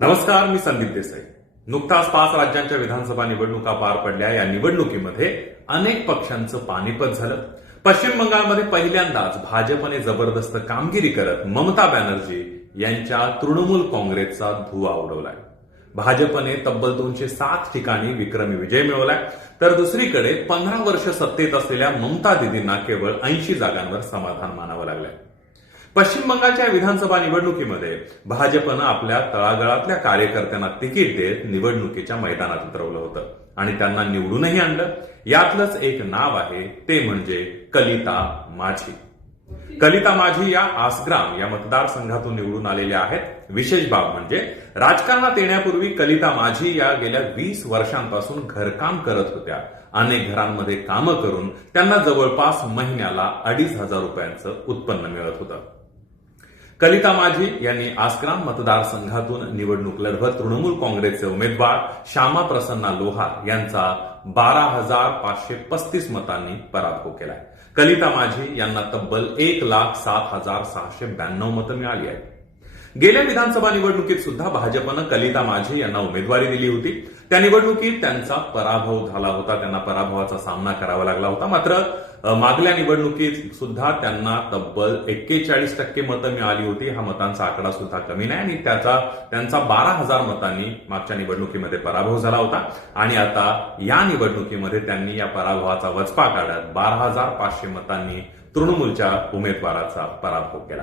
नमस्कार, मी संदीप देसाई. नुकताच 5 राज्यांच्या विधानसभा निवडणुका पार पडल्या. या निवडणुकीमध्ये अनेक पक्षांचं पानिपत झालं. पश्चिम बंगालमध्ये पहिल्यांदाच भाजपने जबरदस्त कामगिरी करत ममता बॅनर्जी यांच्या तृणमूल काँग्रेसचा धुव्वा उडवलाय. भाजपने तब्बल 207 ठिकाणी विक्रमी विजय मिळवलाय, तर दुसरीकडे 15 वर्ष सत्तेत असलेल्या ममता दिदींना केवळ 80 जागांवर समाधान मानावं लागलंय. पश्चिम बंगालच्या विधानसभा निवडणुकीमध्ये भाजपनं आपल्या तळागाळातल्या कार्यकर्त्यांना तिकीट देत निवडणुकीच्या मैदानात उतरवलं होतं आणि त्यांना निवडूनही आणलं. यातलंच एक नाव आहे, ते म्हणजे कलिता माझी. कलिता माझी या आसग्राम या मतदारसंघातून निवडून आलेल्या आहेत. विशेष बाब म्हणजे राजकारणात येण्यापूर्वी कलिता माझी या गेल्या 20 वर्षांपासून घरकाम करत होत्या. अनेक घरांमध्ये कामं करून त्यांना जवळपास महिन्याला 2,500 रुपयांचं उत्पन्न मिळत होतं. कलिता माझी यांनी आसग्राम मतदारसंघातून निवडणूक लढवत तृणमूल काँग्रेसचे उमेदवार श्यामा प्रसन्ना लोहार यांचा 12,535 मतांनी पराभव केलाय. कलिता माझी यांना तब्बल 1,07,692 मतं मिळाली आहेत. गेल्या विधानसभा निवडणुकीत सुद्धा भाजपनं कलिता माझी यांना उमेदवारी दिली होती. त्या निवडणुकीत त्यांचा पराभव झाला होता, त्यांना पराभवाचा सामना करावा लागला होता. मात्र मागल्या निवडणुकीत सुद्धा त्यांना तब्बल 41% मतं मिळाली होती. हा मतांचा आकडा सुद्धा कमी नाही आणि त्यांचा 12,000 मतांनी मागच्या निवडणुकीमध्ये पराभव झाला होता आणि आता या निवडणुकीमध्ये त्यांनी या पराभवाचा वचपा काढत 12,500 मतांनी तृणमूलच्या उमेदवाराचा पराभव केला.